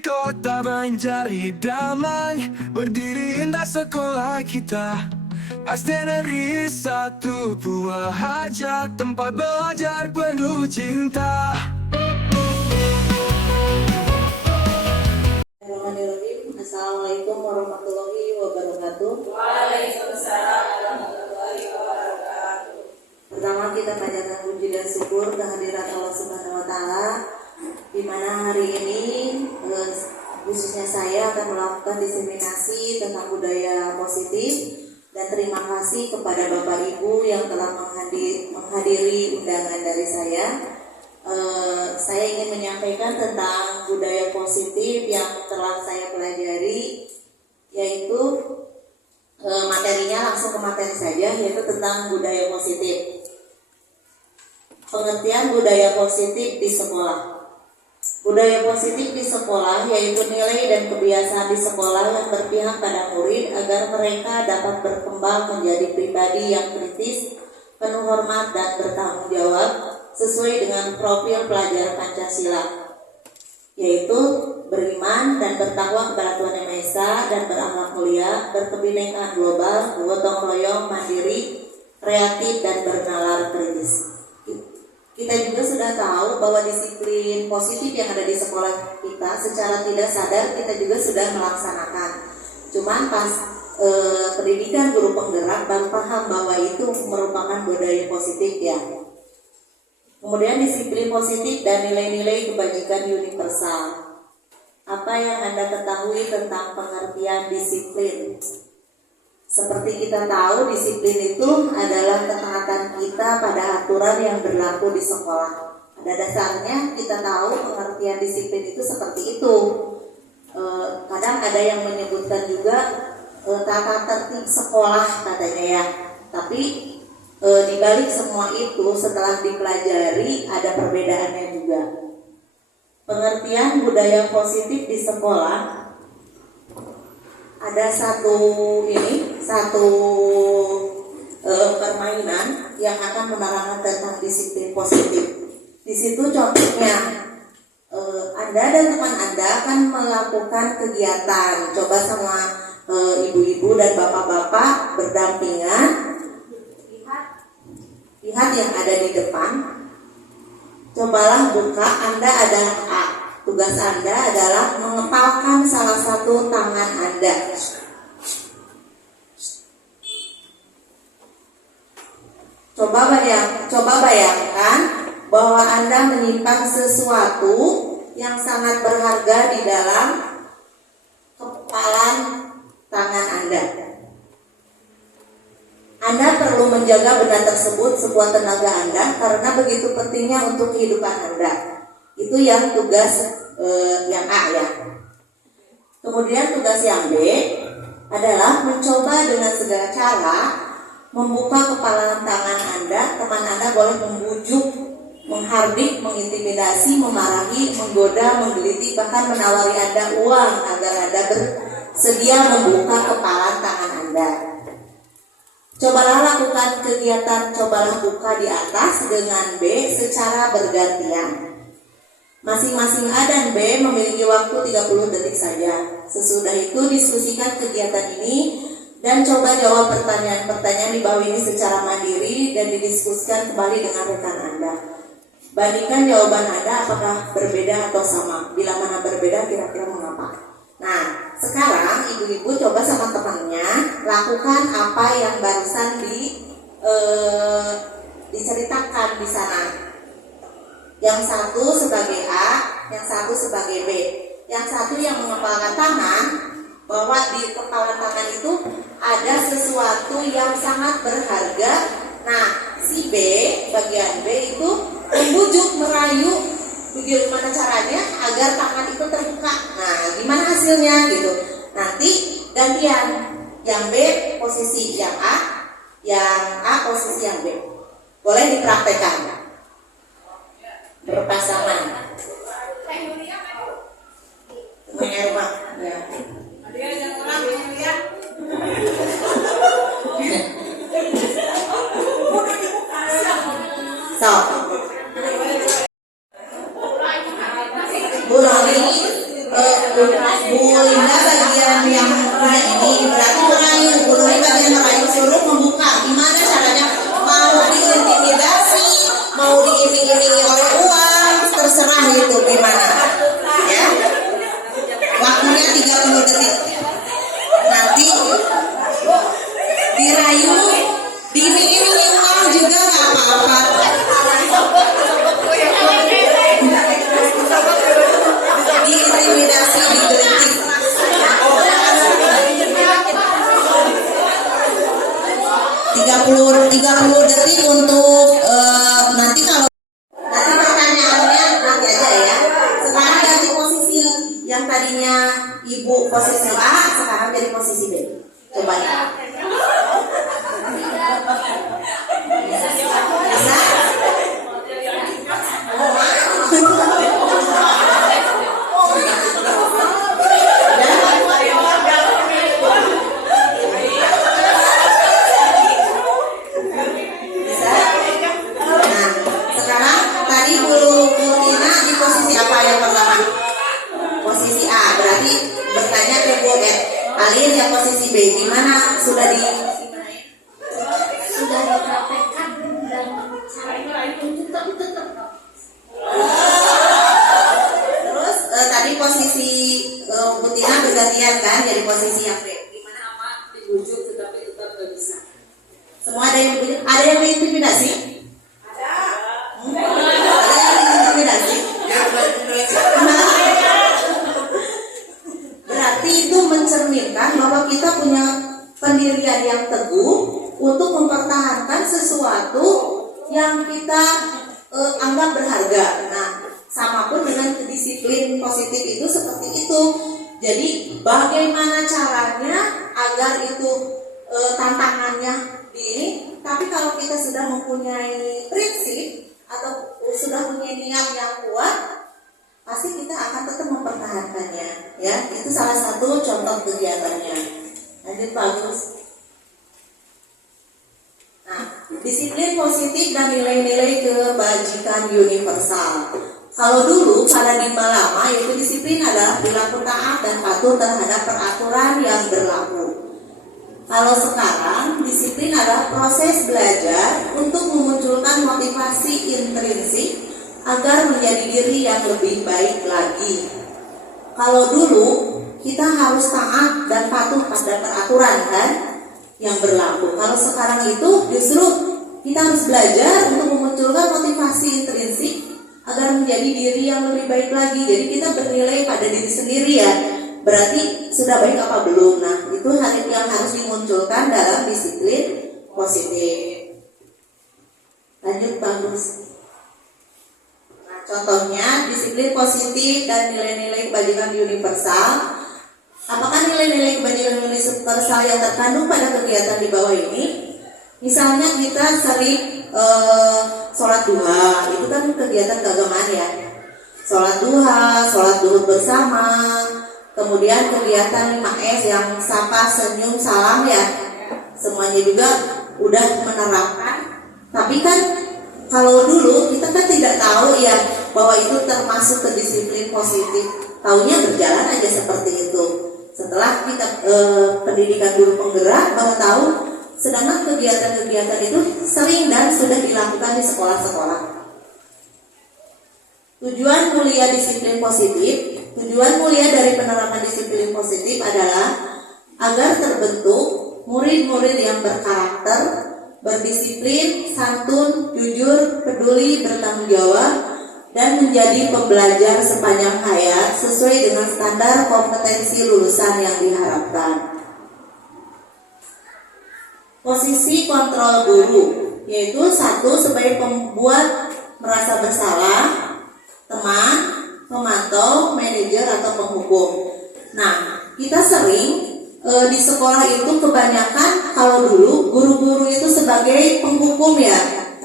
kota mencari damai, berdiri indah sekolah kita. SD Negeri 1 buah hajat, tempat belajar penuh cinta. Assalamualaikum warahmatullahi wabarakatuh. Waalaikumsalam warahmatullahi wabarakatuh. Pertama kita panjatkan puji dan syukur kehadirat Allah Subhanahu wa taala, di mana hari ini khususnya saya akan melakukan diseminasi tentang budaya positif, dan terima kasih kepada Bapak Ibu yang telah menghadiri undangan dari saya. Saya ingin menyampaikan tentang budaya positif yang telah saya pelajari, yaitu materinya langsung ke materi saja, yaitu tentang budaya positif. Pengertian budaya positif di sekolah. Budaya positif di sekolah yaitu nilai dan kebiasaan di sekolah yang berpihak pada murid agar mereka dapat berkembang menjadi pribadi yang kritis, penuh hormat dan bertanggung jawab sesuai dengan profil pelajar Pancasila, yaitu beriman dan bertakwa kepada Tuhan Yang Maha Esa dan berakhlak mulia, berkebinekaan global, gotong royong, mandiri, kreatif dan bernalar kritis. Kita juga sudah tahu bahwa disiplin positif yang ada di sekolah kita secara tidak sadar kita juga sudah melaksanakan. Cuman pas pendidikan guru penggerak baru paham bahwa itu merupakan budaya positif ya. Kemudian disiplin positif dan nilai-nilai kebajikan universal. Apa yang Anda ketahui tentang pengertian disiplin? Seperti kita tahu, disiplin itu adalah ketaatan kita pada aturan yang berlaku di sekolah. Pada dasarnya kita tahu pengertian disiplin itu seperti itu. Kadang ada yang menyebutkan juga tata tertib sekolah katanya ya. Tapi di balik semua itu setelah dipelajari ada perbedaannya juga. Pengertian budaya positif di sekolah, ada satu permainan yang akan menerangkan tentang disiplin positif. Di situ contohnya Anda dan teman Anda akan melakukan kegiatan. Coba sama ibu-ibu dan bapak-bapak berdampingan. Lihat yang ada di depan. Cobalah buka, Anda adalah A. Tugas Anda adalah mengepalkan salah satu tangan Anda. Coba bayangkan bahwa Anda menyimpan sesuatu yang sangat berharga di dalam kepalan tangan Anda. Anda perlu menjaga benda tersebut sekuat tenaga Anda karena begitu pentingnya untuk kehidupan Anda. Itu yang tugas yang A ya. Kemudian tugas yang B adalah mencoba dengan segala cara membuka kepalan tangan Anda. Teman Anda boleh membujuk, menghardik, mengintimidasi, memarahi, menggoda, menggeliti, bahkan menawari Anda uang agar Anda bersedia membuka kepalan tangan Anda. Cobalah lakukan kegiatan cobalah buka di atas dengan B secara bergantian. Masing-masing A dan B memiliki waktu 30 detik saja. Sesudah itu diskusikan kegiatan ini dan coba jawab pertanyaan-pertanyaan di bawah ini secara mandiri dan didiskusikan kembali dengan rekan Anda. Bandingkan jawaban Anda apakah berbeda atau sama. Bila mana berbeda kira-kira mengapa. Nah, sekarang ibu-ibu coba sama temannya lakukan apa yang barusan diceritakan di sana. Yang satu sebagai A, yang satu sebagai B. Yang satu yang mengepalkan tangan, bahwa di kepala tangan itu ada sesuatu yang sangat berharga. Nah, si B, bagian B itu membujuk, merayu, bagaimana caranya agar tangan itu terbuka. Nah, gimana hasilnya gitu. Nanti gantian, yang B posisi yang A posisi yang B. Boleh dipraktekkan. Berpasangan. Tengahnya rumah. Ya. So, Bu Noni, Bu Linda bagian yang punya ini berarti merayu. Bu Linda bagian merayu suruh membuka. Gimana caranya? Mau diintimidasi, mau diiming-imingi oleh uang, terserah itu gimana. Ya. Waktunya 30 detik. Nanti dirayu, diiming-imingi uang juga nggak apa-apa. Diintimidasi, digelitik. 30 detik untuk nanti kalau nanti pertanyaannya nanti aja ya. Sekarang ganti posisi yang tadinya ibu posisi A sekarang jadi posisi B. Coba ya. Bisa? Kalian yang posisi B gimana? Sudah dipraktekkan dan caranya itu tetap. Terus tadi posisi Butina bergantian kan jadi posisi yang B. Gimana ama dibujuk tetapi tetap nggak bisa. Semua ada yang dibujuk, ada yang diintimidasi? Ada. Ada yang diintimidasi? Berarti itu mencerminkan bahwa kita punya pendirian yang teguh untuk mempertahankan sesuatu yang kita anggap berharga. Nah, sama pun dengan disiplin positif itu seperti itu. Jadi bagaimana caranya agar itu tantangannya ini? Tapi kalau kita sudah mempunyai prinsip atau sudah punya niat yang kuat, pasti kita akan tetap mempertahankannya, ya. Itu salah satu contoh kegiatannya. Lanjut bagus. Nah, disiplin positif dan nilai-nilai kebajikan universal. Kalau dulu paradigma lama yaitu disiplin adalah perilaku taat dan patuh terhadap peraturan yang berlaku. Kalau sekarang disiplin adalah proses belajar untuk memunculkan motivasi intrinsik agar menjadi diri yang lebih baik lagi. Kalau dulu kita harus taat dan patuh pada peraturan kan yang berlaku. Kalau sekarang itu justru kita harus belajar untuk memunculkan motivasi intrinsik agar menjadi diri yang lebih baik lagi. Jadi kita bernilai pada diri sendiri ya. Berarti sudah baik apa belum? Nah, itu yang harus dimunculkan dalam disiplin positif. Lanjut bagus. Contohnya disiplin positif dan nilai-nilai kebajikan universal. Apakah nilai-nilai kebajikan universal yang terkandung pada kegiatan di bawah ini? Misalnya kita sering sholat duha, itu kan kegiatan keagamaan ya. Sholat duha, sholat duhur bersama, kemudian kegiatan 5S yang sapa, senyum, salam ya. Semuanya juga udah menerapkan. Tapi kan kalau dulu kita kan tidak tahu ya bahwa itu termasuk ke disiplin positif. Taunya berjalan aja seperti itu. Setelah kita pendidikan guru penggerak baru tahu, sedangkan kegiatan-kegiatan itu sering dan sudah dilakukan di sekolah-sekolah. Tujuan mulia disiplin positif, tujuan mulia dari penerapan disiplin positif adalah agar terbentuk murid-murid yang berkarakter, berdisiplin, santun, jujur, peduli, bertanggung jawab, dan menjadi pembelajar sepanjang hayat sesuai dengan standar kompetensi lulusan yang diharapkan. Posisi kontrol guru, yaitu satu sebagai pembuat merasa bersalah, teman, pemantau, manajer atau penghukum. Nah, kita sering di sekolah itu kebanyakan kalau dulu guru-guru itu sebagai penghukum ya,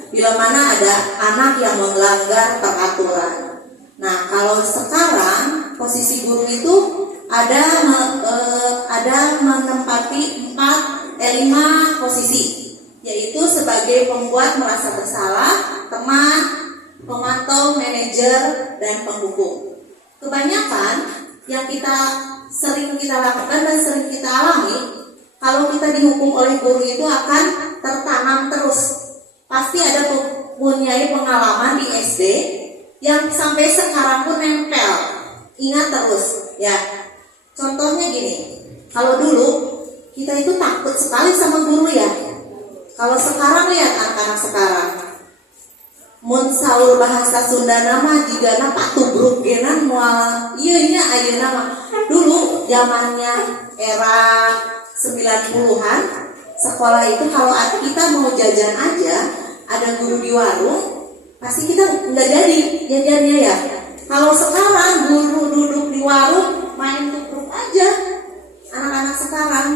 bila mana ada anak yang melanggar peraturan. Nah, kalau sekarang posisi guru itu ada menempati 5 posisi, yaitu sebagai pembuat merasa bersalah, teman, pemantau, manajer, dan penghukum. Kebanyakan yang kita sering kita lakukan dan sering kita alami, kalau kita dihukum oleh guru itu akan tertanam terus. Pasti ada mempunyai pengalaman di SD yang sampai sekarang pun nempel, ingat terus ya. Contohnya gini, kalau dulu kita itu takut sekali sama guru ya. Kalau sekarang lihat anak-anak sekarang, mun saur bahasa Sunda nama jika nama tubruk genan mual iya ayeuna nama. Dulu zamannya era 90-an, sekolah itu kalau kita mau jajan aja, ada guru di warung, pasti kita nggak jadi jajannya ya. Kalau sekarang guru duduk di warung main tubruk aja anak-anak sekarang.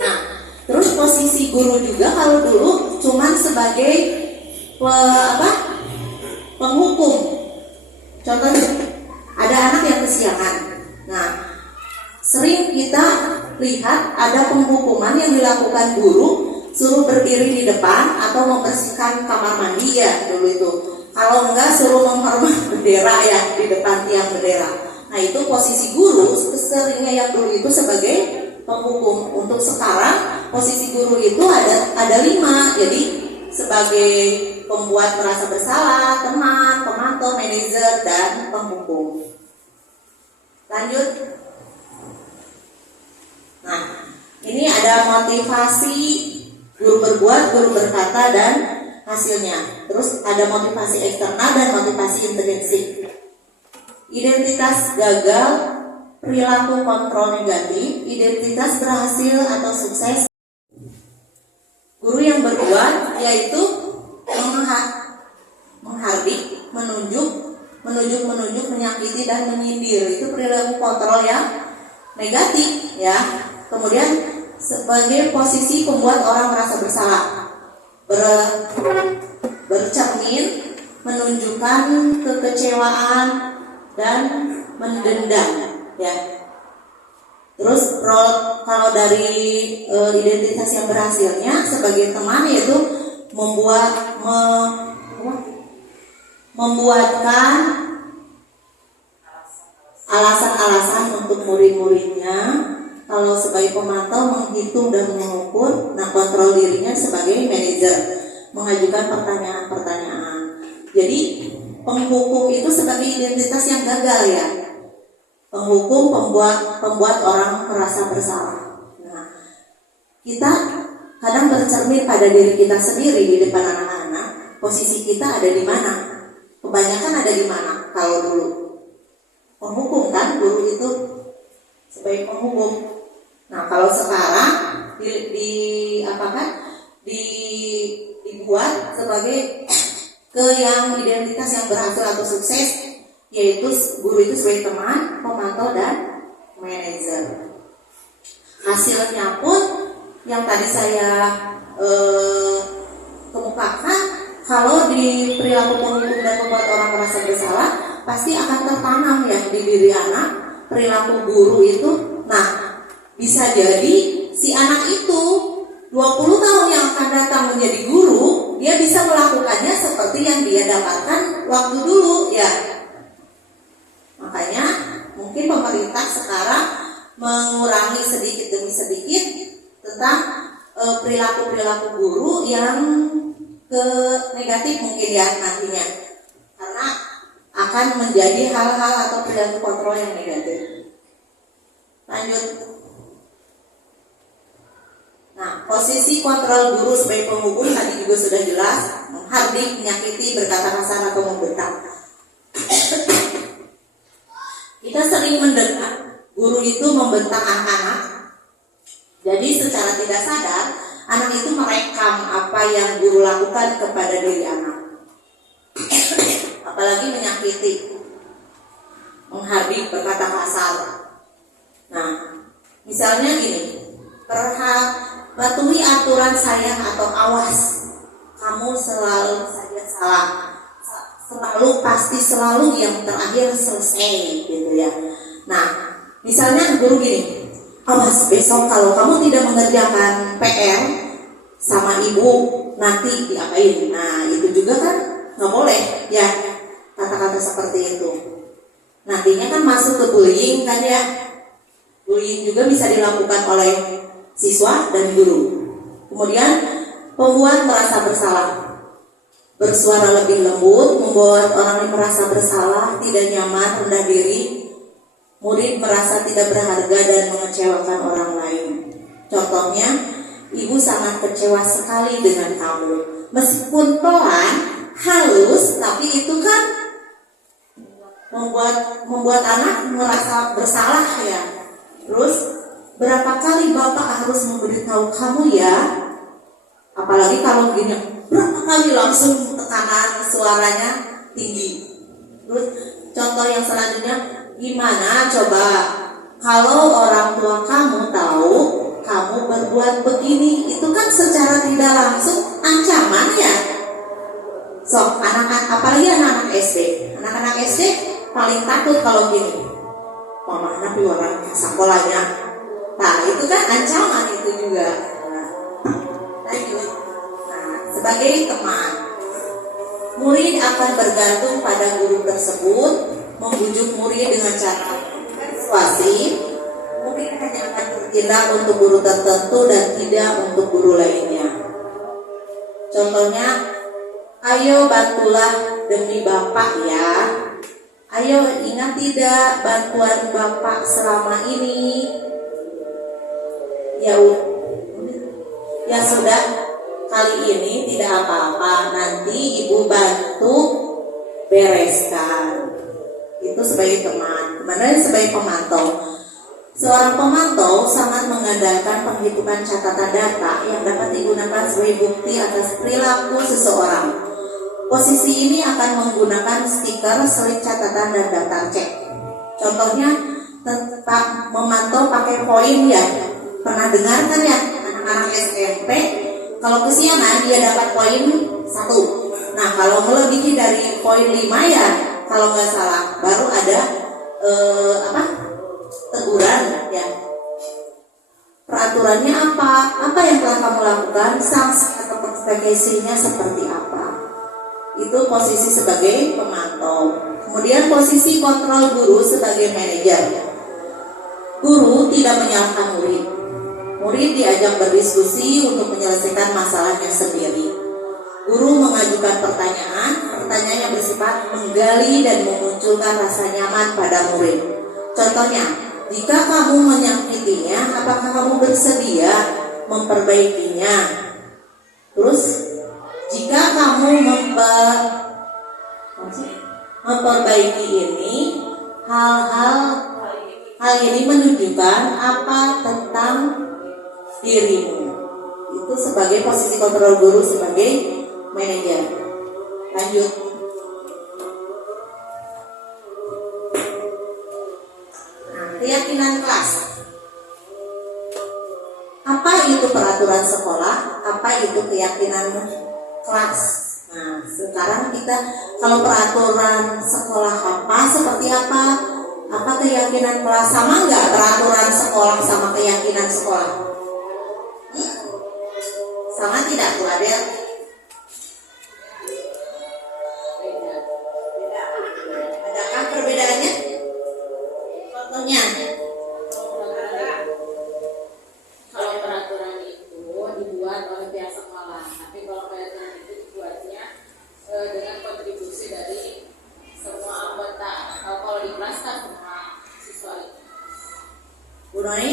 Nah, terus posisi guru juga kalau dulu cuman sebagai penghukum. Contohnya ada anak yang kesiangan. Nah, sering kita lihat ada penghukuman yang dilakukan guru, suruh berdiri di depan atau membersihkan kamar mandi ya dulu itu. Kalau enggak suruh menghormat bendera ya di depan tiang bendera. Nah, itu posisi guru seringnya yang dulu itu sebagai penghukum. Untuk sekarang posisi guru itu ada 5. Jadi sebagai pembuat merasa bersalah, teman, pemantau, manajer, dan penghukum. Lanjut. Nah, ini ada motivasi guru berbuat, guru berkata, dan hasilnya. Terus ada motivasi eksternal dan motivasi intrinsik. Identitas gagal, perilaku kontrol negatif, identitas berhasil atau sukses. Guru yang berbuat yaitu menghardik, menunjuk, menyakiti dan menyindir. Itu perilaku kontrol yang negatif ya. Kemudian sebagai posisi pembuat orang merasa bersalah, bercermin, menunjukkan kekecewaan dan mendendam ya. Terus kalau dari identitas yang berhasilnya sebagai teman yaitu membuatkan alasan-alasan untuk murid-muridnya. Kalau sebagai pemantau menghitung dan mengukur. Nah, kontrol dirinya sebagai manajer, mengajukan pertanyaan-pertanyaan. Jadi penghukum itu sebagai identitas yang gagal ya. Penghukum pembuat orang merasa bersalah. Nah, kita kadang bercermin pada diri kita sendiri di depan anak-anak. Posisi kita ada di mana? Kebanyakan ada di mana? Kalau dulu penghukum kan, guru itu sebagai penghukum. Nah, kalau sekarang dibuat sebagai yang identitas yang berhasil atau sukses, yaitu guru itu sebagai teman, pemantau, dan manajer. Hasilnya pun yang tadi saya kemukakan, kalau di perilaku penghukum dan membuat orang merasa bersalah, pasti akan tertanam ya di diri anak perilaku guru itu. Nah, bisa jadi si anak itu 20 tahun yang akan datang menjadi guru, dia bisa melakukannya seperti yang dia dapatkan waktu dulu ya. Makanya mungkin pemerintah sekarang mengurangi sedikit demi sedikit tentang perilaku-perilaku guru yang negatif mungkin ya nantinya, karena akan menjadi hal-hal atau perilaku kontrol yang negatif. Lanjut. Nah, posisi kontrol guru sebagai penghukum tadi juga sudah jelas, menghardik, menyakiti, berkata kasar atau membentak. Kita sering mendengar guru itu membentak anak-anak. Jadi secara tidak sadar anak itu merekam apa yang guru lakukan kepada diri anak. Apalagi menyakiti, menghardik, berkata kasar. Nah, misalnya gini, patuhi aturan saya atau awas, kamu selalu saja salah, selalu yang terakhir selesai gitu ya. Nah, misalnya guru gini, awas besok kalau kamu tidak mengerjakan PR sama ibu nanti diapain. Nah, itu juga kan nggak boleh ya, kata-kata seperti itu. Nantinya kan masuk ke bullying kan ya. Bullying juga bisa dilakukan oleh siswa dan guru. Kemudian membuat merasa bersalah. Bersuara lebih lembut, membuat orang yang merasa bersalah, tidak nyaman, rendah diri. Murid merasa tidak berharga dan mengecewakan orang lain. Contohnya, ibu sangat kecewa sekali dengan kamu. Meskipun pelan, halus, tapi itu kan membuat anak merasa bersalah ya. Terus berapa kali bapak harus memberitahu kamu ya? Apalagi kalau gini, berapa kali langsung tekanan suaranya tinggi. Terus contoh yang selanjutnya, gimana coba kalau orang tua kamu tahu kamu berbuat begini, itu kan secara tidak langsung ancaman ya. So, apalagi anak-anak SD. Anak-anak SD paling takut kalau gini. Mama anak orang sekolahnya. Nah, itu kan ancaman itu juga. Lanjut. Nah, sebagai teman, murid akan bergantung pada guru tersebut, membujuk murid dengan cara persuasif. Murid hanya akan bertindak untuk guru tertentu dan tidak untuk guru lainnya. Contohnya, ayo bantulah demi bapak ya. Ayo ingat tidak bantuan bapak selama ini? Ya sudah, kali ini tidak apa-apa. Nanti ibu bantu bereskan. Itu sebagai teman. Kemudian sebagai pemantau. Seorang pemantau sangat mengandalkan penghitungan catatan data yang dapat digunakan sebagai bukti atas perilaku seseorang. Posisi ini akan menggunakan stiker, selip catatan, dan daftar cek. Contohnya, tetap memantau pakai poin ya. Pernah dengar kan ya, anak-anak SMP, kalau kesiangan dia dapat poin 1. Nah, kalau melebihi dari poin 5 ya, kalau nggak salah, baru ada teguran ya. Peraturannya apa? Apa yang telah kamu lakukan? Sanksi atau konsekuensinya seperti apa? Itu posisi sebagai pemantau. Kemudian posisi kontrol guru sebagai manajer. Guru tidak menyalahkan murid. Murid diajak berdiskusi untuk menyelesaikan masalahnya sendiri. Guru mengajukan pertanyaan yang bersifat menggali dan memunculkan rasa nyaman pada murid. Contohnya, jika kamu menyakitinya, apakah kamu bersedia memperbaikinya? Terus, jika kamu memperbaiki ini, hal ini menunjukkan apa tentang dirimu. Itu sebagai posisi kontrol guru sebagai manajer. Lanjut. Nah, keyakinan kelas. Apa itu peraturan sekolah? Apa itu keyakinan kelas? Nah, sekarang kita kalau peraturan sekolah apa, seperti apa? Apa keyakinan kelas? Sama nggak peraturan sekolah sama keyakinan sekolah? Sama tidak, Bu Adel? Adakah perbedaannya? Contohnya, Kalau peraturan itu dibuat oleh pihak sekolah, tapi kalau keyakinan itu dibuatnya dengan kontribusi dari semua anggota. Kalau di kelas kan semua siswa. Bu Noni?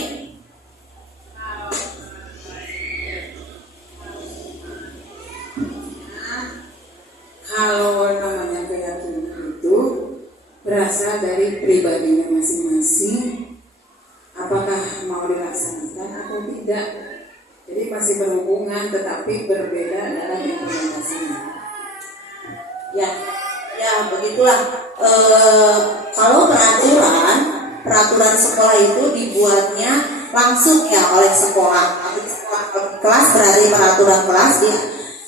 Kalau namanya keyakinan itu berasal dari pribadinya masing-masing, apakah mau dilaksanakan atau tidak. Jadi masih berhubungan tetapi berbeda dalam implementasinya. Ya begitulah. Kalau peraturan sekolah itu dibuatnya langsung ya oleh sekolah. Kelas berarti peraturan kelas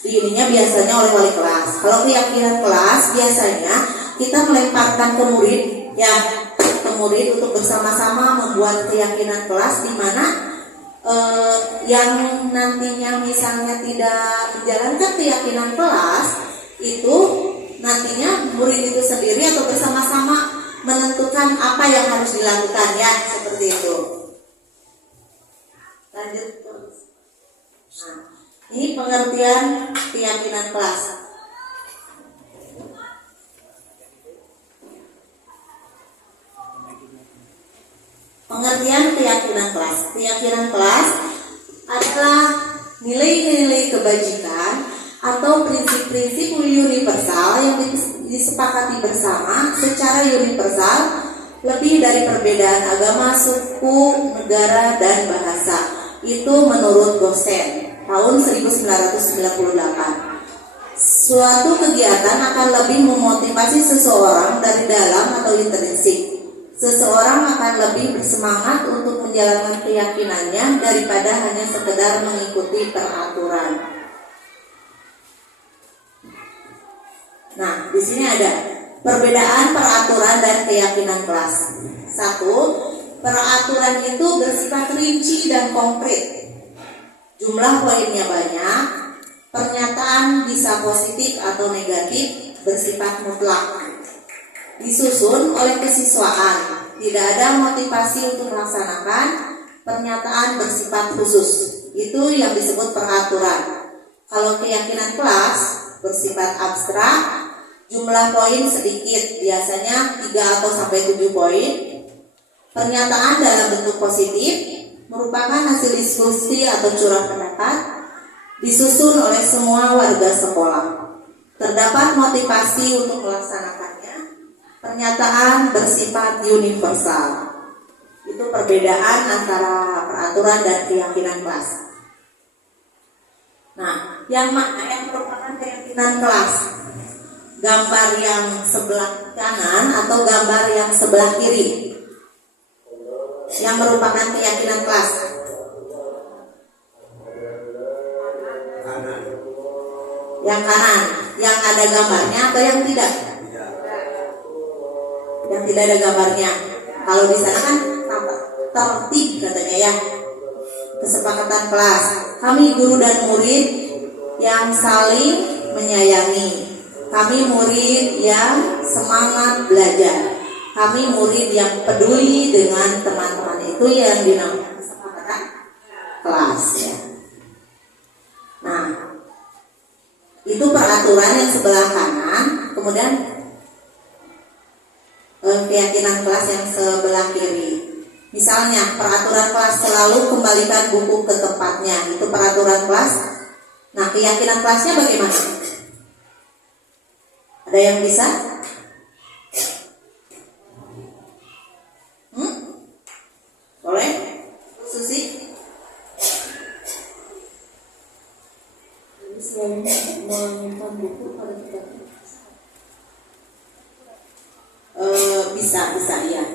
ininya biasanya oleh wali kelas. Kalau keyakinan kelas biasanya kita melemparkan ke murid ya, ke murid untuk bersama-sama membuat keyakinan kelas di mana yang nantinya misalnya tidak menjalankan keyakinan kelas itu nantinya murid itu sendiri atau bersama-sama menentukan apa yang harus dilakukan ya, seperti itu. Lanjut terus. Nah, ini pengertian keyakinan kelas. Pengertian keyakinan kelas. Keyakinan kelas adalah nilai-nilai kebajikan atau prinsip-prinsip universal yang disepakati bersama secara universal lebih dari perbedaan agama, suku, negara, dan bahasa. Itu menurut Gosen tahun 1998. Suatu kegiatan akan lebih memotivasi seseorang dari dalam atau intrinsik. Seseorang akan lebih bersemangat untuk menjalankan keyakinannya daripada hanya sekedar mengikuti peraturan. Nah, di sini ada perbedaan peraturan dan keyakinan kelas. 1. Peraturan itu bersifat rinci dan konkret. Jumlah poinnya banyak. Pernyataan bisa positif atau negatif, bersifat mutlak. Disusun oleh kesiswaan. Tidak ada motivasi untuk melaksanakan. Pernyataan bersifat khusus. Itu yang disebut peraturan. Kalau keyakinan kelas bersifat abstrak, jumlah poin sedikit, biasanya 3 atau sampai 7 poin. Pernyataan dalam bentuk positif merupakan hasil diskusi atau curah pendapat, disusun oleh semua warga sekolah. Terdapat motivasi untuk melaksanakannya. Pernyataan bersifat universal. Itu perbedaan antara peraturan dan keyakinan kelas. Nah, yang mana yang merupakan keyakinan kelas? Gambar yang sebelah kanan atau gambar yang sebelah kiri yang merupakan keyakinan kelas? Yang kanan, yang ada gambarnya atau yang tidak? Yang tidak ada gambarnya. Kalau di sana kan tertib katanya ya. Kesepakatan kelas. Kami guru dan murid yang saling menyayangi. Kami murid yang semangat belajar. Kami murid yang peduli dengan teman-teman. Itu yang dinamakan kesepakatan kelas ya. Nah, itu peraturan yang sebelah kanan. Kemudian keyakinan kelas yang sebelah kiri. Misalnya peraturan kelas selalu kembalikan buku ke tempatnya. Itu peraturan kelas. Nah, keyakinan kelasnya bagaimana? Ada yang bisa? Boleh? Susi? Selalu menyimpan buku pada kita. Bisa ya.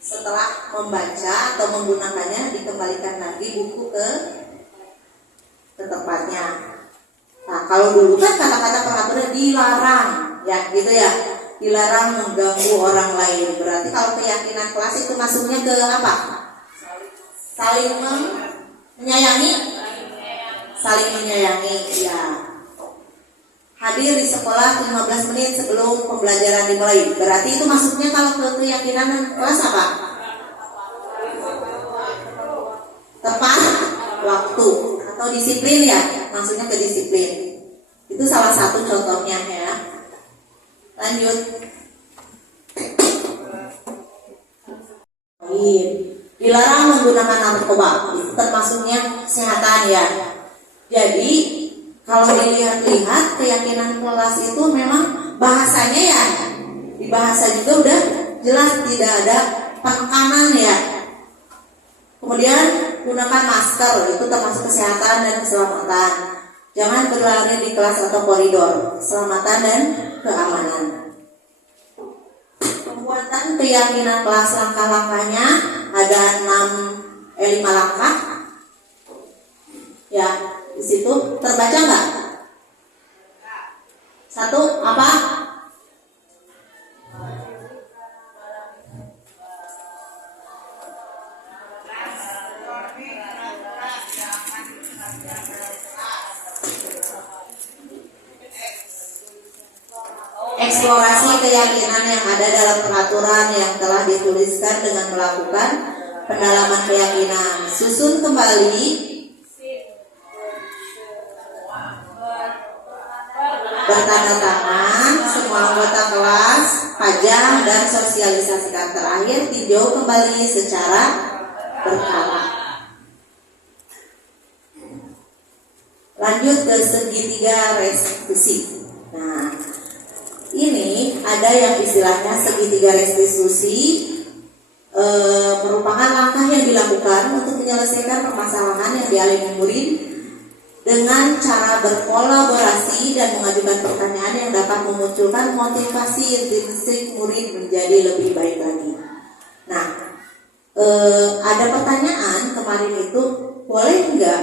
Setelah membaca atau menggunakannya dikembalikan lagi buku ke tempatnya. Nah, kalau dulu kan kata-kata peraturan dilarang, ya gitu ya, dilarang mengganggu orang lain. Berarti kalau keyakinan kelas itu masuknya ke apa? Saling menyayangi, saling menyayangi, ya. Hadir di sekolah 15 menit sebelum pembelajaran dimulai. Berarti itu masuknya kalau ke keyakinan kelas apa? Tepat waktu atau disiplin ya, maksudnya ke disiplin. Itu salah satu contohnya ya. Lanjut. Dilarang menggunakan narkoba. Itu termasuknya kesehatan ya. Jadi kalau dilihat-lihat keyakinan kelas itu memang bahasanya ya, di bahasa juga udah jelas tidak ada penekanan ya. Kemudian gunakan masker, itu termasuk kesehatan dan keselamatan. Jangan berlari di kelas atau koridor, keselamatan dan keamanan. Pembuatan keyakinan kelas, langkah-langkahnya ada 5 langkah. Ya, di situ terbaca nggak? 1 apa? Eksplorasi keyakinan yang ada dalam peraturan yang telah dituliskan dengan melakukan pendalaman keyakinan. Susun kembali bertanda tangan semua anggota kelas, pajang dan sosialisasikan. Terakhir tinjau kembali secara berkala. Lanjut ke segitiga restitusi. Nah, ini ada yang istilahnya segitiga restitusi, merupakan langkah yang dilakukan untuk menyelesaikan permasalahan yang dialami murid dengan cara berkolaborasi dan mengajukan pertanyaan yang dapat memunculkan motivasi intrinsik murid menjadi lebih baik lagi. Nah, ada pertanyaan kemarin itu, boleh nggak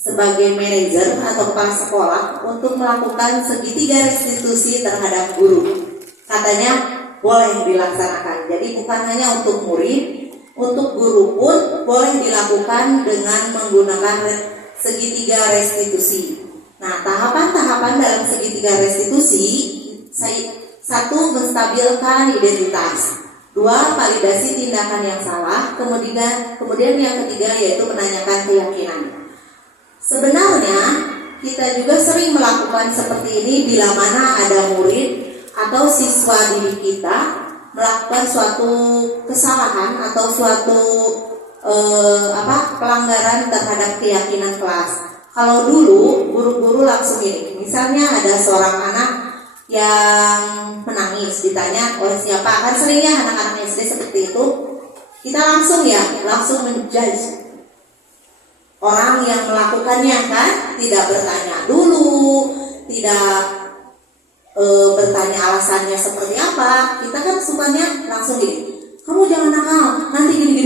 sebagai manajer atau kepala sekolah untuk melakukan segitiga restitusi terhadap guru? Katanya boleh dilaksanakan. Jadi bukan hanya untuk murid, untuk guru pun boleh dilakukan dengan menggunakan segitiga restitusi. Nah, tahapan-tahapan dalam segitiga restitusi: 1. Menstabilkan identitas. 2. Validasi tindakan yang salah. Kemudian yang ketiga yaitu menanyakan keyakinan. Sebenarnya kita juga sering melakukan seperti ini bila mana ada murid atau siswa didik kita melakukan suatu kesalahan atau suatu pelanggaran terhadap keyakinan kelas. Kalau dulu guru-guru langsung ini, misalnya ada seorang anak yang menangis, ditanya oleh siapa, kan seringnya anak-anak SD seperti itu, kita langsung menjudge orang yang melakukannya, kan, tidak bertanya dulu, tidak bertanya alasannya seperti apa. Kita kan sukanya langsung gini, kamu jangan nakal, nanti gini,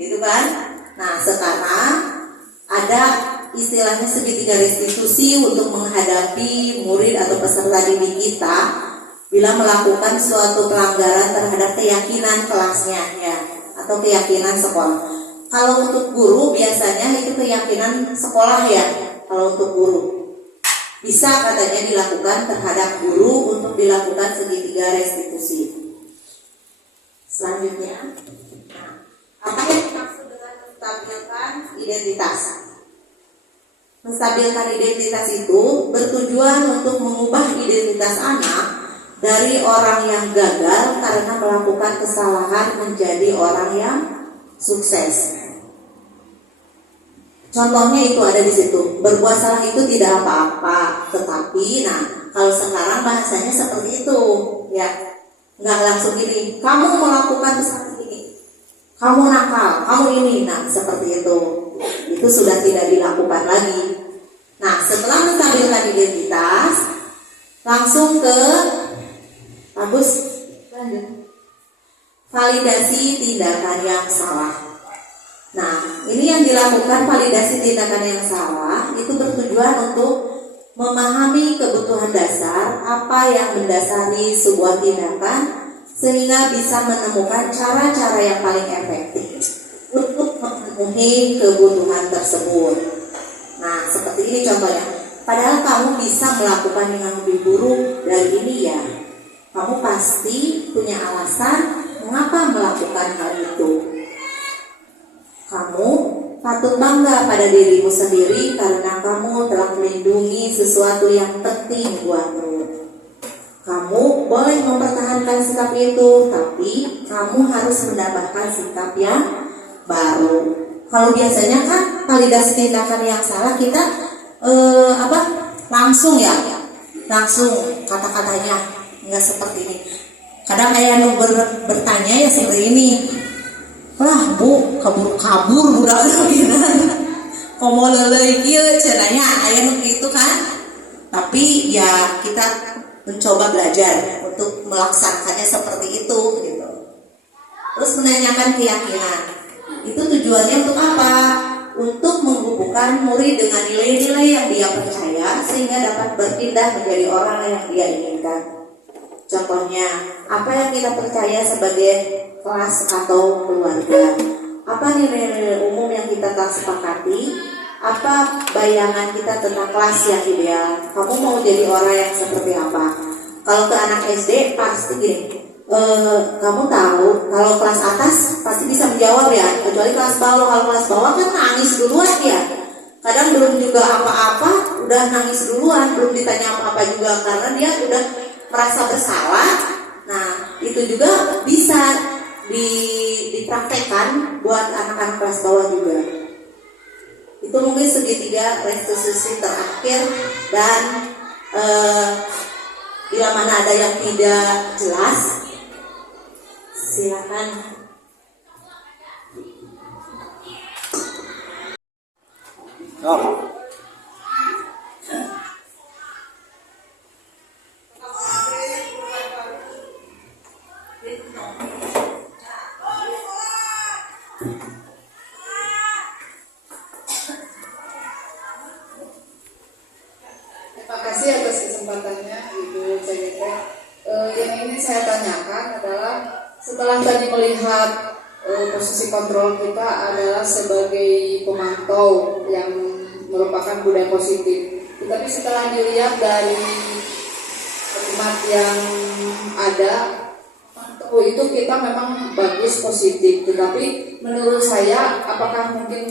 gitu kan. Nah, sekarang ada istilahnya segitiga restitusi untuk menghadapi murid atau peserta didik kita bila melakukan suatu pelanggaran terhadap keyakinan kelasnya, ya, atau keyakinan sekolah. Kalau untuk guru biasanya itu keyakinan sekolah, ya. Kalau untuk guru bisa katanya dilakukan terhadap guru untuk dilakukan segitiga restitusi. Selanjutnya, apa yang dimaksud dengan menstabilkan identitas? Menstabilkan identitas itu bertujuan untuk mengubah identitas anak dari orang yang gagal karena melakukan kesalahan menjadi orang yang sukses. Contohnya itu ada di situ. Berbuat salah itu tidak apa-apa, tetapi kalau sekarang bahasanya seperti itu, ya. Nggak langsung gini, kamu melakukan kesalahan ini, kamu nakal, kamu ini, seperti itu. Itu sudah tidak dilakukan lagi. Nah, setelah menstabilkan identitas, langsung ke validasi tindakan yang salah. Nah, ini yang dilakukan validasi tindakan yang salah itu bertujuan untuk memahami kebutuhan dasar apa yang mendasari sebuah tindakan sehingga bisa menemukan cara-cara yang paling efektif untuk memenuhi kebutuhan tersebut. Nah, seperti ini contohnya. Padahal kamu bisa melakukan dengan lebih buruk dari ini, ya. Kamu pasti punya alasan mengapa melakukan hal itu. Kamu patut bangga pada dirimu sendiri karena kamu telah melindungi sesuatu yang penting buatmu. Kamu boleh mempertahankan sikap itu, tapi kamu harus mendapatkan sikap yang baru. Kalau biasanya kan validasi tindakan yang salah kita langsung kata-katanya nggak seperti ini. Kadang ayah bertanya ya seperti ini. Lah bu, kabur budak gitu. Komo lelei kieu cenanya aya nu kitu kan. Tapi ya kita mencoba belajar untuk melaksanakannya seperti itu gitu. Terus menanyakan keyakinan. Itu tujuannya untuk apa? Untuk menghubungkan murid dengan nilai-nilai yang dia percaya sehingga dapat berpindah menjadi orang yang dia inginkan. Contohnya, apa yang kita percaya sebagai kelas atau keluarga? Apa nilai-nilai umum yang kita tak sepakati? Apa bayangan kita tentang kelas yang ideal? Kamu mau jadi orang yang seperti apa? Kalau ke anak SD pasti gini, kamu tahu kalau kelas atas pasti bisa menjawab ya, kecuali kelas bawah. Kalau kelas bawah kan nangis duluan dia. Kadang belum juga apa-apa udah nangis duluan, belum ditanya apa-apa juga karena dia udah merasa bersalah. Nah itu juga bisa dipraktekkan buat anak-anak kelas bawah juga. Itu mungkin segitiga restitusi terakhir. Dan bila mana ada yang tidak jelas, silakan. Terima kasih atas kesempatannya Ibu CGT. Yang ingin saya tanyakan adalah setelah tadi melihat posisi kontrol kita adalah sebagai pemantau yang merupakan budaya positif, tetapi setelah dilihat dari kalimat yang ada, itu kita memang bagus positif, tetapi menurut saya apakah mungkin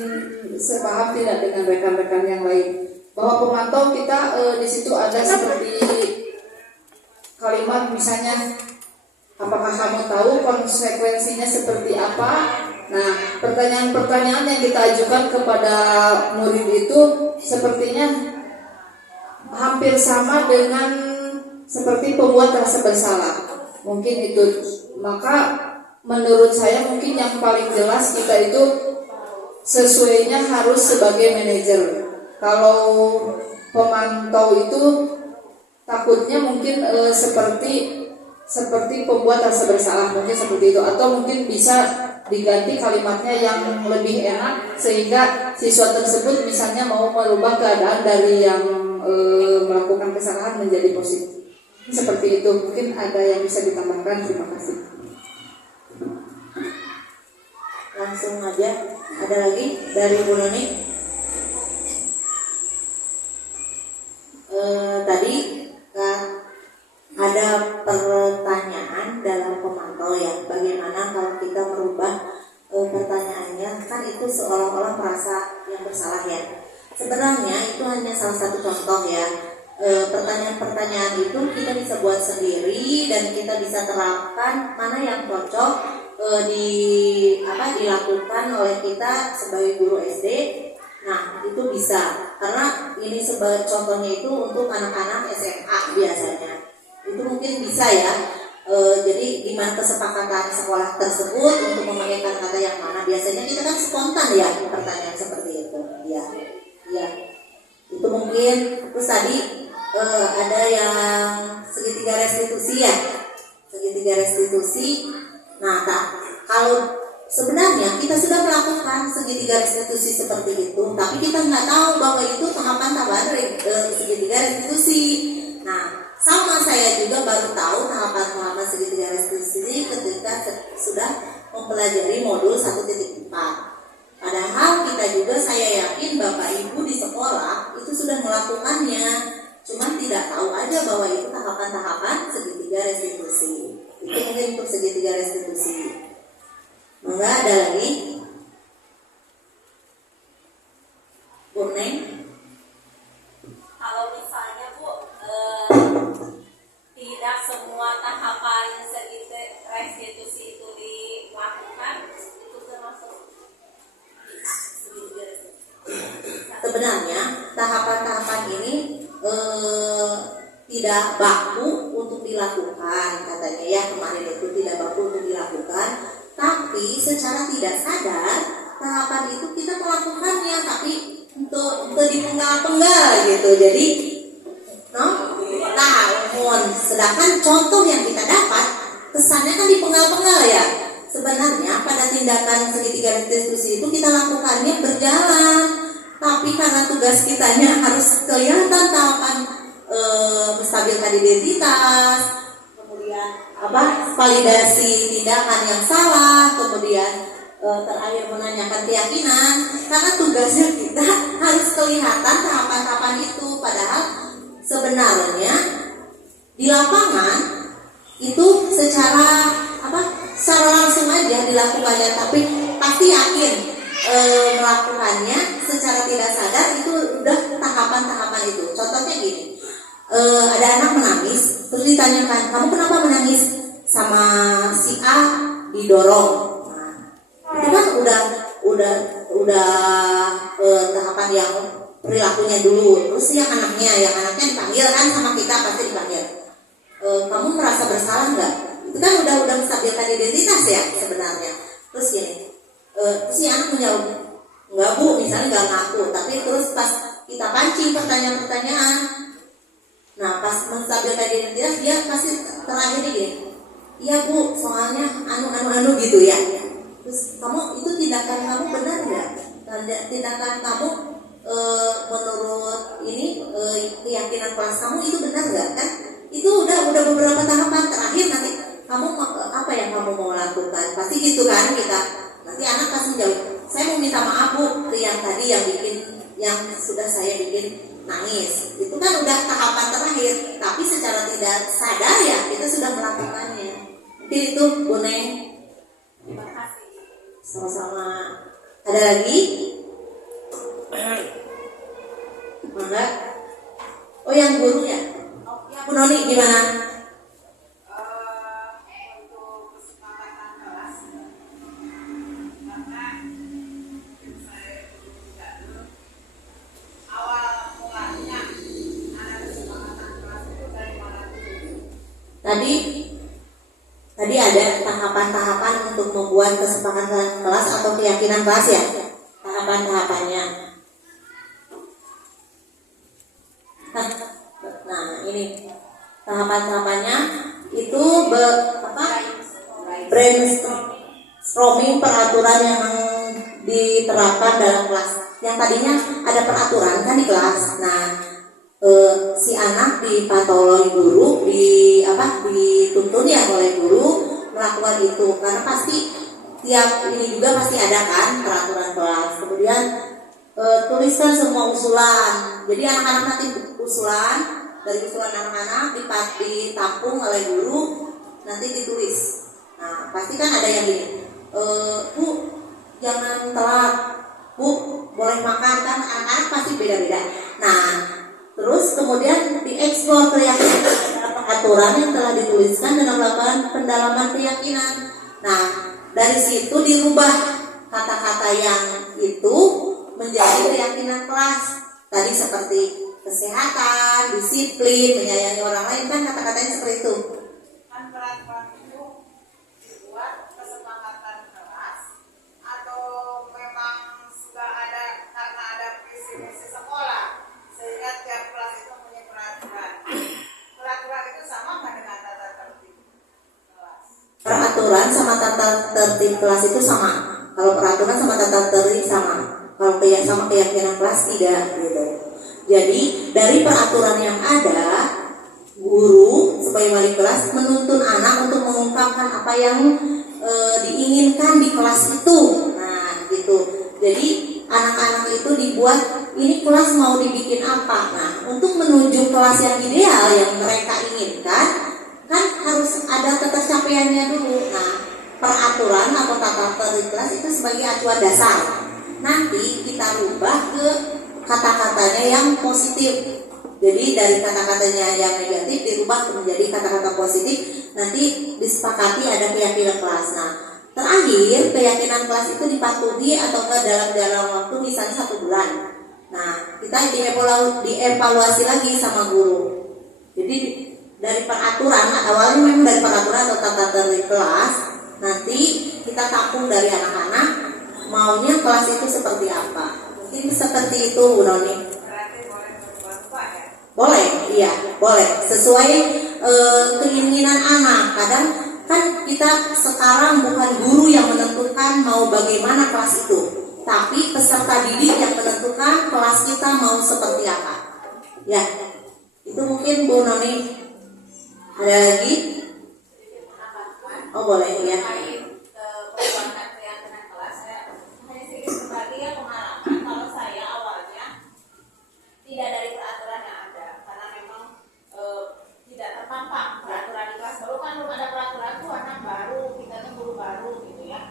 sepaham tidak dengan rekan-rekan yang lain bahwa pemantau kita di situ ada seperti kalimat misalnya, apakah kamu tahu konsekuensinya seperti apa? Nah, pertanyaan-pertanyaan yang kita ajukan kepada murid itu sepertinya hampir sama dengan seperti pembuat rasa bersalah. Mungkin itu. Maka menurut saya mungkin yang paling jelas kita itu sesuainya harus sebagai manajer. Kalau pemantau itu takutnya mungkin seperti pembuat rasa bersalah, mungkin seperti itu, atau mungkin bisa diganti kalimatnya yang lebih enak sehingga siswa tersebut misalnya mau merubah keadaan dari yang melakukan kesalahan menjadi positif. Seperti itu, mungkin ada yang bisa ditambahkan. Terima kasih. Langsung aja, ada lagi dari Bu Noni. Tadi ada pertanyaan dalam pemantau ya, bagaimana kalau kita merubah pertanyaannya, kan itu seolah-olah merasa yang bersalah ya. Sebenarnya itu hanya salah satu contoh ya. Pertanyaan-pertanyaan itu kita bisa buat sendiri dan kita bisa terapkan mana yang cocok dilakukan oleh kita sebagai guru SD. Nah itu bisa, karena ini sebagai contohnya itu untuk anak-anak SMA biasanya. Itu mungkin bisa ya. Jadi gimana kesepakatan sekolah tersebut untuk memakai kata-kata yang mana. Biasanya kita kan spontan ya pertanyaan seperti itu. Ya. Itu mungkin. Terus tadi ada yang segitiga restitusi ya. Segitiga restitusi. Nah, kalau sebenarnya kita sudah melakukan segitiga restitusi seperti itu, tapi kita nggak tahu bahwa itu tahapan-tahapan segitiga restitusi. Nah, sama saya juga baru tahu tahapan-tahapan segitiga restitusi ketika sudah mempelajari modul 1.4. Padahal kita juga, saya yakin Bapak Ibu di sekolah itu sudah melakukannya, cuman tidak tahu aja bahwa itu tahapan-tahapan segitiga restitusi. Itu mungkin untuk segitiga restitusi. Enggak ada lagi? Bu Neng? Kalau misalnya Bu, tidak semua tahapan restitusi itu dilakukan, itu termasuk segitiga restitusi. Sebenarnya tahapan-tahapan ini tidak baku untuk dilakukan, katanya ya, kemarin itu tidak baku untuk dilakukan, tapi secara tidak sadar tahapan itu kita melakukannya, tapi untuk dipenggal-penggal gitu. Jadi sedangkan contoh yang kita dapat kesannya kan dipenggal-penggal ya. Sebenarnya pada tindakan segitiga restitusi itu kita lakukannya berjalan, tapi karena tugas kitanya harus kelihatan tahapan menstabilkan identitas, kemudian validasi tindakan yang salah, kemudian terakhir menanyakan keyakinan. Karena tugasnya kita harus kelihatan tahapan-tahapan itu, padahal sebenarnya di lapangan itu secara dilakukannya, tapi pasti yakin melakukannya secara tidak sadar itu udah tahapan-tahapan itu. Contohnya gini, ada anak menangis, terus ditanyakan, kamu kenapa menangis? Sama si A didorong. Nah, itu kan udah tahapan yang perilakunya dulu. Terus yang anaknya dipanggil kan sama kita pasti dipanggil. Kamu merasa bersalah nggak? Itu kan udah menstabilkan identitas ya sebenarnya. Terus gini, terus si anak menjawab, nggak bu, misalnya nggak ngaku, tapi terus pas kita pancing pertanyaan-pertanyaan, nah pas menstabilkan identitas dia pasti terakhir gini, iya bu, soalnya anu gitu ya. Terus kamu itu tindakan kamu benar nggak? Tindakan kamu menurut ini keyakinan kelas kamu itu benar nggak kan? Itu udah beberapa tahapan terakhir nanti kamu apa yang kamu mau lakukan? Pasti gitu kan kita. Nanti anak pasti jawab, saya mau minta maaf bu ke yang tadi yang sudah saya bikin nangis. Itu kan udah tahapan terakhir, tapi secara tidak sadar ya kita sudah melakukannya. Mungkin itu Bu Neng. Terima kasih. Sama-sama. Ada lagi? Mangga. Oh yang guru ya? Ya Bu Noni gimana? Untuk kesepakatan kelas, karena saya dulu awal mulanya ada kesepakatan kelas itu dari mana dulu? Tadi ada tahapan-tahapan untuk membuat kesepakatan kelas atau keyakinan kelas ya? Tahapan-tahapannya. Nah, ini tahapan-tahapannya itu brainstorming peraturan yang diterapkan dalam kelas. Yang tadinya ada peraturan kan di kelas. Nah, si anak dipantau oleh guru, dituntun ya oleh guru melakukan itu, karena pasti tiap ini juga pasti ada kan peraturan kelas. Kemudian tuliskan semua usulan. Jadi anak-anak nanti usulan, dari usulan anak-anak ditampung oleh guru, nanti ditulis. Nah pasti kan ada yang gini, bu jangan telat, bu boleh makan, kan anak-anak pasti beda-beda. Nah terus kemudian diekspor keyakinan peraturan yang telah dituliskan dan melakukan pendalaman keyakinan. Nah dari situ dirubah kata-kata yang itu menjadi keyakinan kelas. Tadi seperti kesehatan, disiplin, menyayangi orang lain, kan kata-katanya seperti itu. Kan peraturan itu dibuat kesepakatan kelas atau memang sudah ada karena ada visi-misi sekolah sehingga tiap kelas itu punya peraturan. Peraturan itu sama nggak dengan tata tertib kelas? Peraturan sama tata tertib kelas itu sama. Kalau peraturan sama tata tertib sama. Kalau sama keyakinan kelas tidak gitu. Jadi dari peraturan yang ada, guru sebagai wali kelas menuntun anak untuk mengungkapkan apa yang diinginkan di kelas itu. Nah gitu. Jadi anak-anak itu dibuat ini kelas mau dibikin apa. Nah untuk menuju kelas yang ideal yang mereka inginkan kan harus ada ketercapaiannya dulu. Nah peraturan atau tata tertib kelas itu sebagai acuan dasar. Nanti kita rubah ke kata-katanya yang positif. Jadi dari kata-katanya yang negatif dirubah menjadi kata-kata positif. Nanti disepakati ada keyakinan kelas. Nah terakhir keyakinan kelas itu dipatuhi atau dalam waktu misalnya 1 bulan. Nah kita dievaluasi lagi sama guru. Jadi dari peraturan, awalnya memang dari peraturan atau tata tertib kelas, nanti kita tampung dari anak-anak maunya kelas itu seperti apa. Mungkin seperti itu Bu Noni. Berarti boleh berubah ya? Boleh, iya boleh. Sesuai keinginan anak. Kadang kan kita sekarang bukan guru yang menentukan mau bagaimana kelas itu, tapi peserta didik yang menentukan kelas kita mau seperti apa. Ya, itu mungkin Bu Noni. Ada lagi? Oh boleh ya. Perubahan keyakinan kelas, saya hanya sedikit berbagi ya pengalaman. Kalau saya awalnya tidak dari peraturan yang ada, karena memang tidak terpampang peraturan di kelas. Dulu kan belum ada peraturan tuh, anak baru, kita tuh guru baru gitu ya.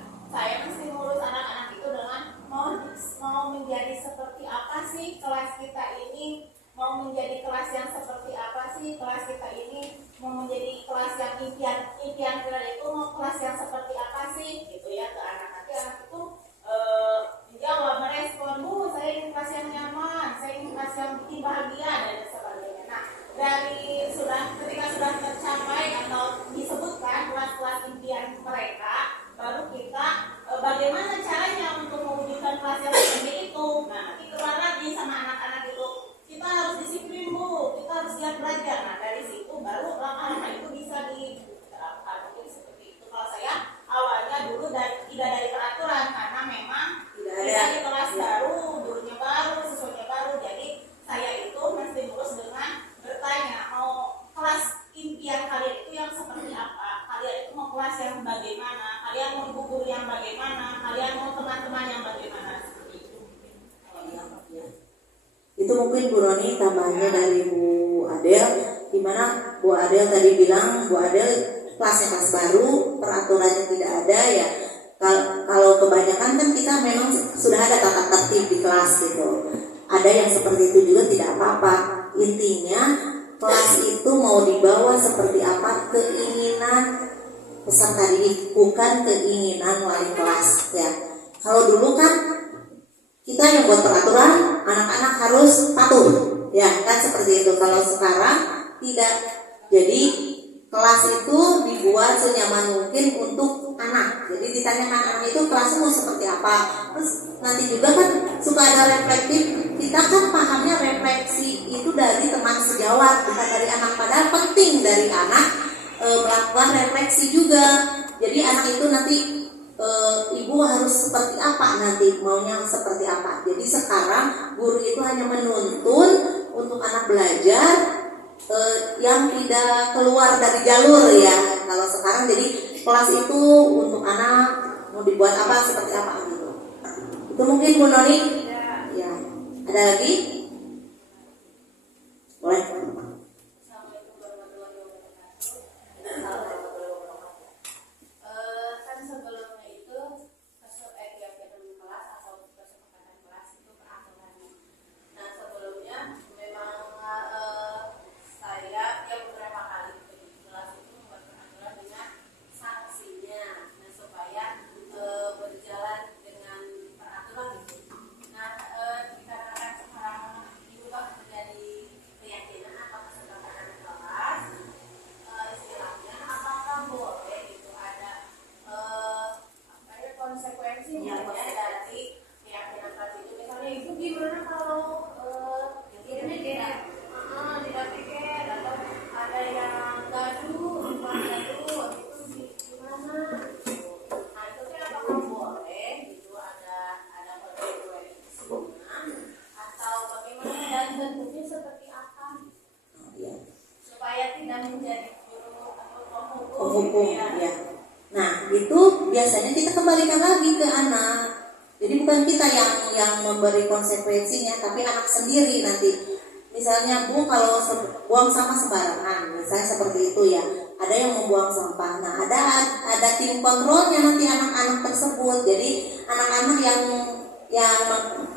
kelas kita ini mau menjadi kelas yang impian kita itu mau kelas yang seperti apa sih gitu ya ke anak. Nanti anak itu menjawab, merespon, Bu, saya ingin kelas yang nyaman, saya ingin kelas yang bikin bahagia dan sebagainya. Nah, ketika sudah tercapai atau disebutkan kelas-kelas impian mereka, baru kita bagaimana caranya untuk mewujudkan kelas yang seperti itu. Nah, nanti keluar lagi sama anak-anak itu, kita harus disiplin, Bu, kita harus giat belajar. Nah, dari situ baru langkah-langkah itu bisa diterapkan. Mungkin seperti itu. Kalau saya awalnya dulu tidak dari peraturan, karena memang kita di kelas baru, gurunya baru, siswanya baru. Jadi saya itu mesti lulus dengan bertanya, mau kelas impian kalian itu yang seperti apa? Kalian itu mau kelas yang bagaimana? Kalian mau ibu guru yang bagaimana? Kalian mau teman-teman yang bagaimana? Seperti itu. Itu mungkin Bu Roni tambahannya dari Bu Adel, di mana Bu Adel tadi bilang Bu Adel kelasnya kelas baru, peraturannya tidak ada ya. Kalau kebanyakan kan kita memang sudah ada tata tertib di kelas gitu. Ada yang seperti itu juga tidak apa-apa. Intinya kelas itu mau dibawa seperti apa keinginan peserta didik, bukan keinginan wali kelas ya. Kalau dulu kan kita yang buat peraturan, anak-anak harus patuh ya kan seperti itu. Kalau sekarang tidak, jadi kelas itu dibuat senyaman mungkin untuk anak. Jadi ditanyakan anak itu kelasmu seperti apa. Terus nanti juga kan suka ada reflektif. Kita kan pahamnya refleksi itu dari teman sejawat, bukan dari anak. Padahal penting dari anak melakukan refleksi juga. Jadi anak itu nanti ibu harus seperti apa nanti, maunya seperti apa. Jadi sekarang guru itu hanya menuntun untuk anak belajar yang tidak keluar dari jalur ya. Kalau sekarang jadi kelas itu untuk anak mau dibuat apa seperti apa gitu. Itu mungkin Bu Noni. Ya. Ada lagi? Boleh. Assalamualaikum warahmatullahi wabarakatuh. Kan sebelumnya itu kegiatan kelas atau kesepakatan kelas itu peraturannya. Nah, sebelumnya memang saya yang beberapa kali pergi kelas itu membuat peraturan dengan sanksinya, nah supaya berjalan dengan peraturan itu. Nah, dikarenakan sekarang diubah menjadi keyakinan atau kesepakatan kelas, istilahnya apakah boleh itu ada konsekuensinya ya dari keyakinan kelas itu. Misalnya itu gimana kalau tidak pikir atau ada yang gaduh, itu gimana? Nah, itu kan apakah boleh itu ada konsekuensinya atau bagaimana dan bentuknya seperti apa supaya tidak menjadi guru atau Penghukum ya. ya. Nah itu biasanya kita kembalikan lagi ke anak. Jadi bukan kita yang memberi konsekuensinya, tapi anak sendiri nanti. Misalnya Bu kalau buang sampah sembarangan, misalnya seperti itu ya. Ada yang membuang sampah. Nah ada tim kontrolnya nanti anak-anak tersebut. Jadi anak-anak yang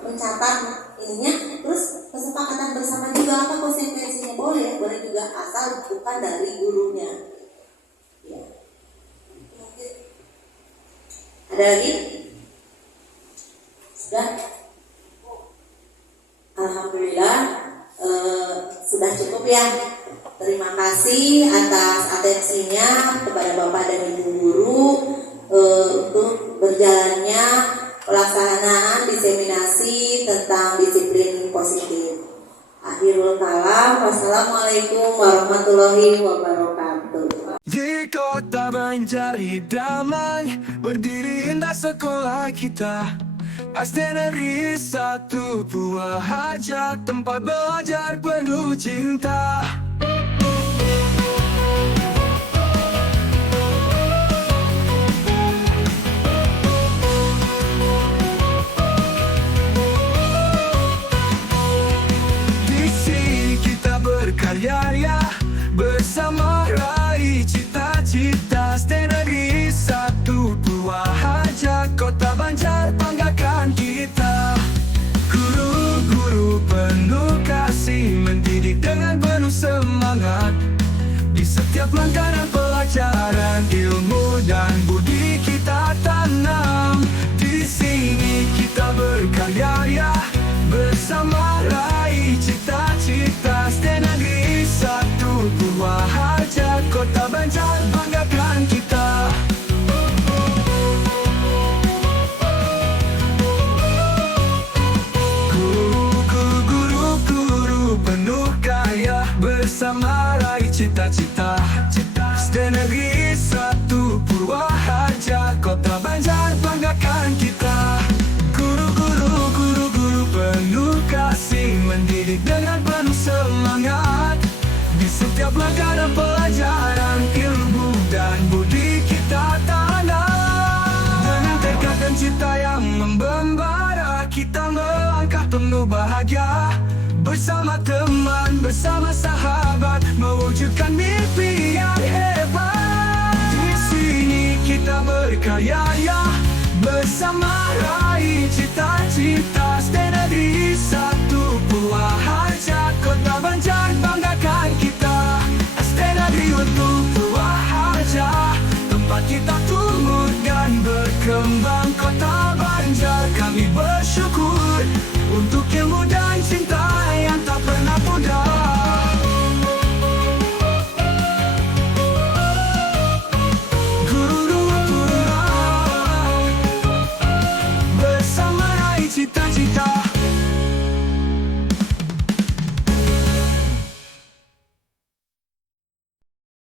mencatat ininya, terus kesepakatan bersama juga apa konsekuensinya, boleh juga asal bukan dari gurunya. Ya. Ada lagi? Sudah? Alhamdulillah sudah cukup ya. Terima kasih atas atensinya kepada Bapak dan Ibu Guru untuk berjalannya pelaksanaan diseminasi tentang disiplin positif. Akhirul kalam, wassalamualaikum warahmatullahi wabarakatuh. Di kota Banjar damai, berdiri indah sekolah kita. SD Negeri 1 buah hajat, tempat belajar penuh cinta. Di sini kita berkarya ya, bersama raih cita-cita. SD Negeri 1 buah hajat, kota Banjar banggakan kita. Guru-guru penuh kasih, mendidik dengan penuh semangat. pelanggaran pelajaran, ilmu dan budi kita tanam. Di sini kita berkarya ya, bersama raih cita-cita. SD Negeri 1 Purwaharja, Kota Banjar banggakan kita. Guru penuh karya, bersama raih cita-cita. SD Negeri 1 Purwaharja, Kota Banjar banggakan kita. Guru penuh kasih, mendidik dengan penuh semangat. Di setiap langkah dan pelajaran, ilmu dan budi kita tanam. Dengan tekad dan cinta yang membara, kita melangkah penuh bahagia. Bersama teman, bersama sahabat, mewujudkan mimpi yang hebat. Di sini kita berkarya ya, bersama